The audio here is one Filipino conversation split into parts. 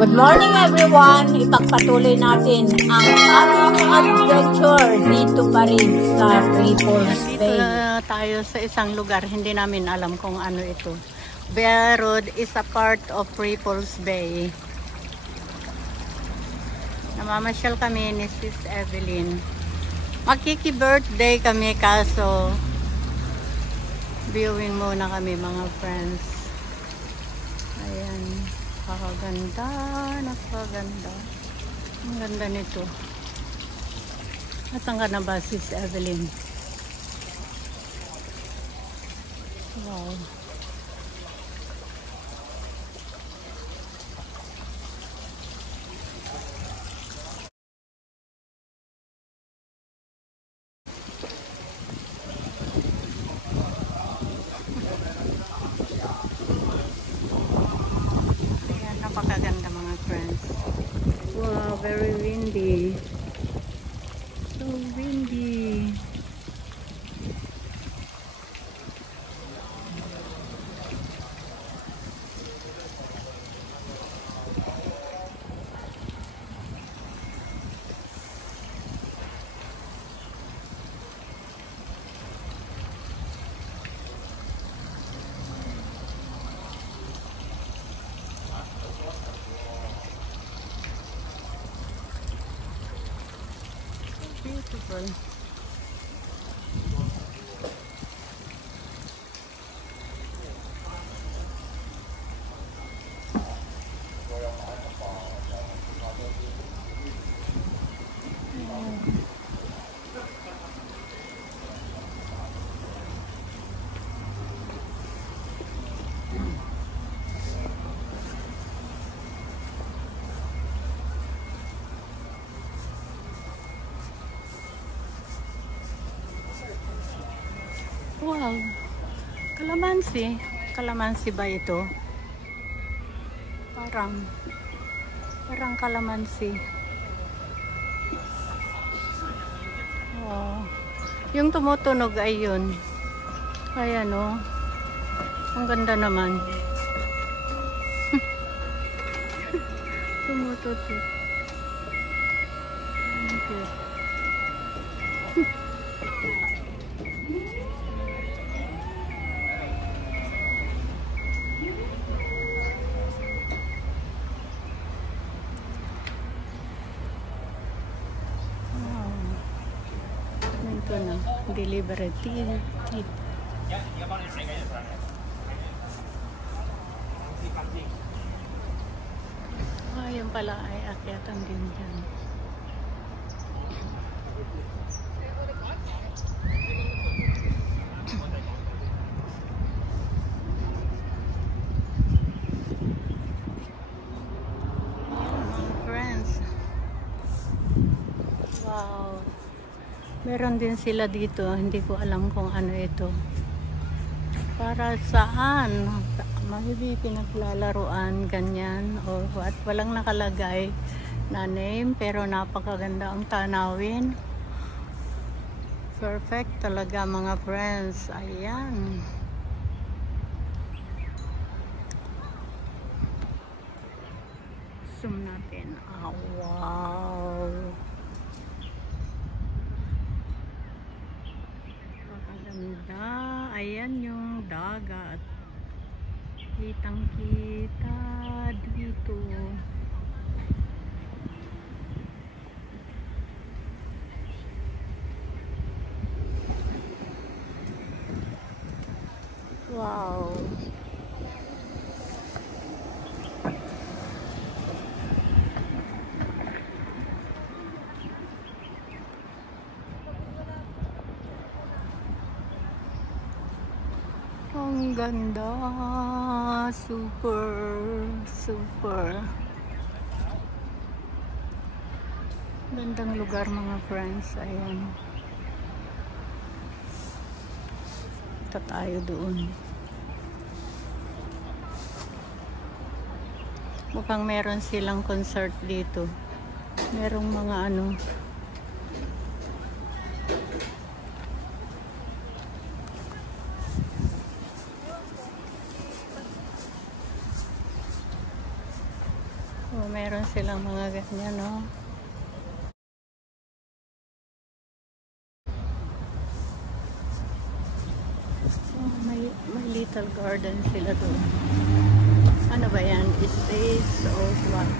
Good morning everyone! Ipagpatuloy natin ang ating adventure dito pa rin sa Ripples Bay. Dito tayo sa isang lugar, hindi namin alam kung ano ito. Bear Road is a part of Ripples Bay. Namamasyal kami ni Sis Evelyn. Makiki-birthday kami kaso viewing muna kami mga friends. Ayan. Napakaganda, napakaganda. Ang ganda nito. Asan ka na ba, Sis Evelyn? Wow. Napakaganda mga friends. Wow, very windy. So windy. Beautiful. Wow, kalamansi. Kalamansi ba ito? Parang kalamansi. Wow. Yung tumutunog ay yun. Ayan o. Ang ganda naman. Tumututok. Ito na, delivery tip. Yun pala ay akyatan din dyan. Wow. Meron din sila dito. Hindi ko alam kung ano ito. Para saan? Maybe pinaglalaruan, ganyan. Or what? Walang nakalagay na name. Pero napakaganda ang tanawin. Perfect talaga mga friends. Ayan. Zoom natin. Ah, wow. Ganda. Ayan yung dagat. Kitang kita dito. Wow. Ang ganda, super gandang lugar mga friends. Ayan, ito tayo doon. Mukhang meron silang concert dito. Merong mga ano, meron silang mga ganyan, no? May little garden sila doon. Ano ba yan? Space or what?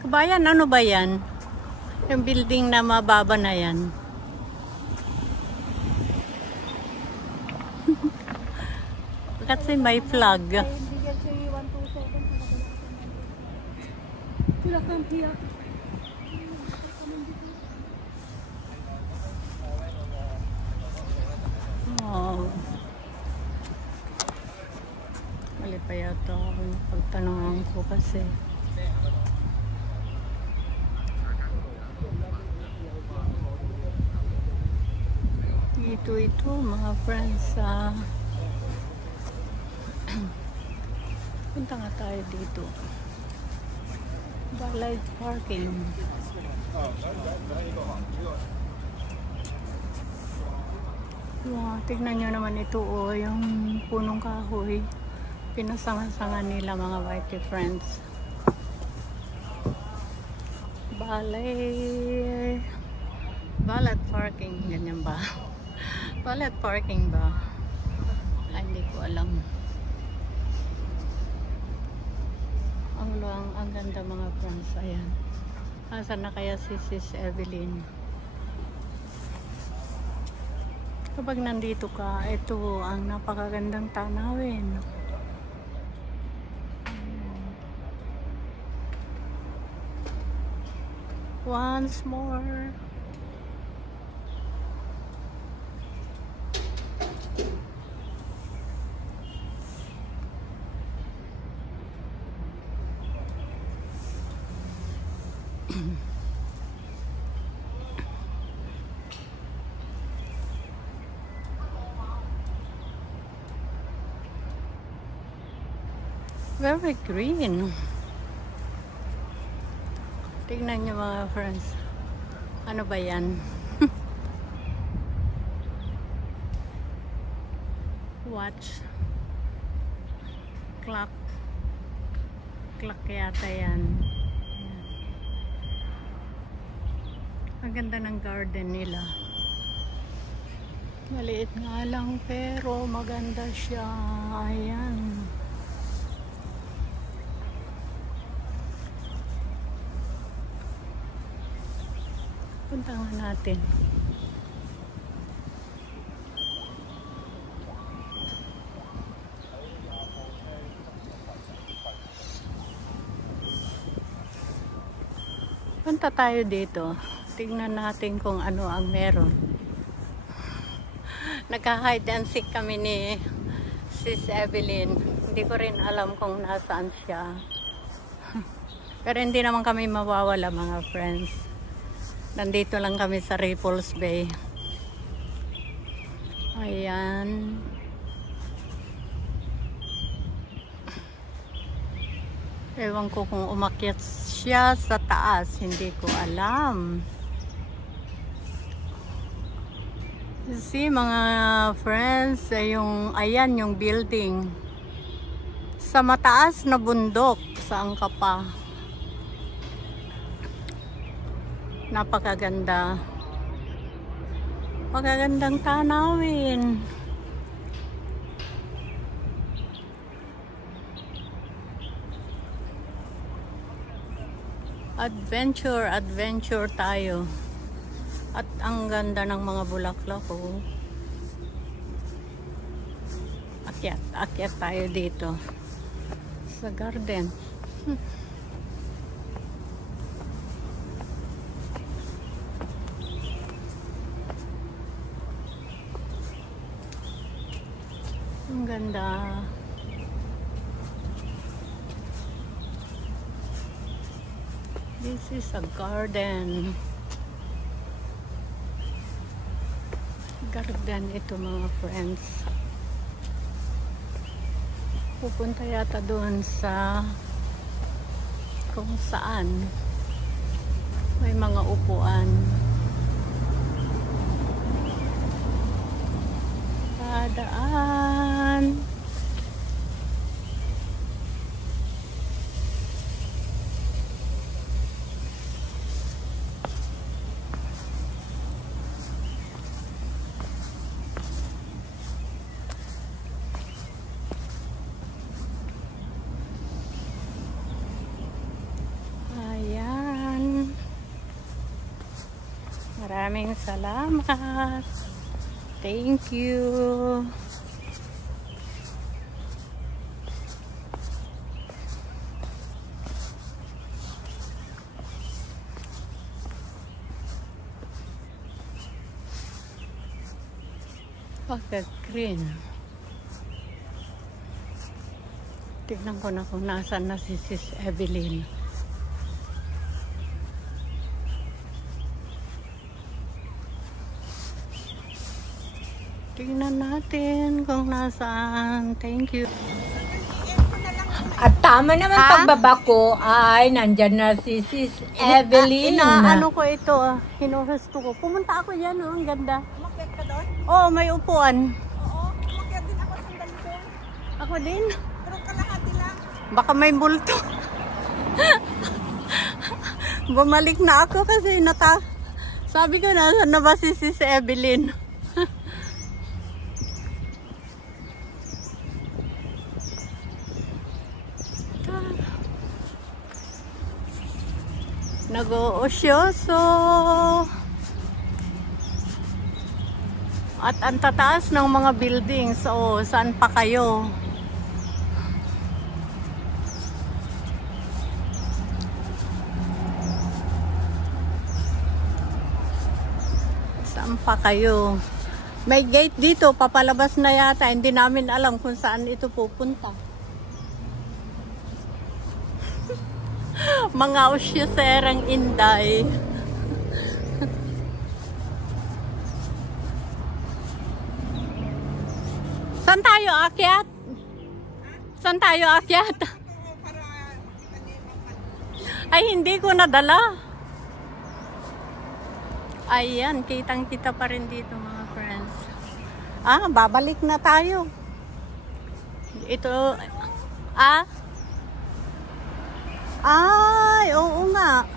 Kabayan, ano ba yan? Yung building na mababa na yan. Kasi may flag. Oh. Mali pa yata ako pagtanungan ko kasi. Ito mga friends, punta nga tayo dito. Balay parking. Wow, tignan nyo naman ito, oh, yung punong kahoy. Pinasangan-sangan nila mga whitey friends. Balay parking, ganyan ba? Valet parking ba? Ay, hindi ko alam. Ang ganda mga friends. Ayan. Asan na kaya si Sis Evelyn? Kapag nandito ka, ito ang napakagandang tanawin. Once more. Very green. Tingnan niyo mga friends. Ano ba yan? Watch. Clock. Clock yata yan. Ang ganda ng garden nila. Maliit nga lang pero maganda siya. Ayan. Punta nga natin. Punta tayo dito. Tingnan natin kung ano ang meron. Nagka-hide and seek kami ni Sis Evelyn. Hindi ko rin alam kung nasaan siya. Pero hindi naman kami mawawala mga friends. Nandito lang kami sa Ripples Bay. Ayan. Ewan ko kung umakyat siya sa taas. Hindi ko alam. See mga friends, ayan yung building. Sa mataas na bundok. Saan ka pa? Napakaganda. Magagandang tanawin. Adventure tayo. At ang ganda ng mga bulaklak, oh. Akyat tayo dito sa garden. Ang ganda. This is a garden. Garden ito mga friends. Pupunta yata doon sa kung saan may mga upuan. Padaan. Maraming salamat. Thank you. Pagka-green. Tignan ko na kung nasaan na si Sis Evelyn. Tingnan natin kung nasaan. Thank you. At tama naman pagbaba ko ay nandyan na si Sis Evelyn. Ano ko ito, hinuhusto ko. Pumunta ako yan, ang ganda. Umakyat ka doon? Oo, may upuan. Oo, umakyat din ako sandali doon. Ako din. Pero kalahati lang. Baka may multo. Bumalik na ako kasi sabi ko na, na ba si Sis Evelyn? Nag-oosyoso. At ang tataas ng mga buildings. O, saan pa kayo? Saan pa kayo? May gate dito. Papalabas na yata. Hindi namin alam kung saan ito pupunta. Mga usyoserang inday. Saan tayo akyat? Saan tayo akyat? Ay, hindi ko nadala. Ayan, kitang-kita pa rin dito mga friends. Babalik na tayo. Ito, ay, oo nga.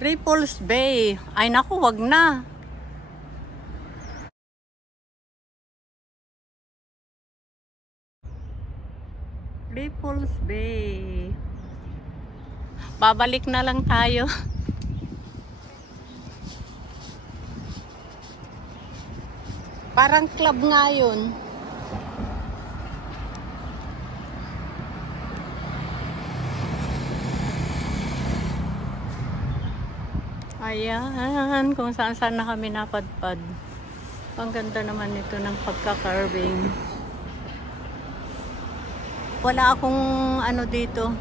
Ripples Bay. Ay, naku, wag na. Ripples Bay. Babalik na lang tayo. Parang club nga yun. Ayan, kung saan-saan na kami napadpad. Ang ganda naman ito ng pagka-carving. Wala akong ano dito.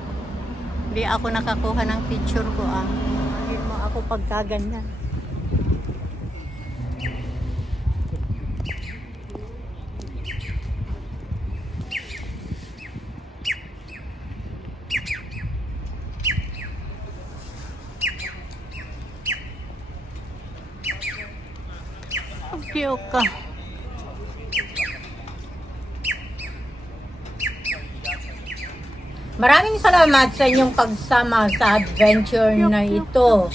Hindi ako nakakuha ng picture ko. Hindi mo ako pagkaganyan. Cute ka. Maraming salamat sa inyong pagsama sa adventure na ito.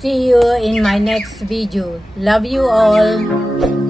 See you in my next video. Love you all.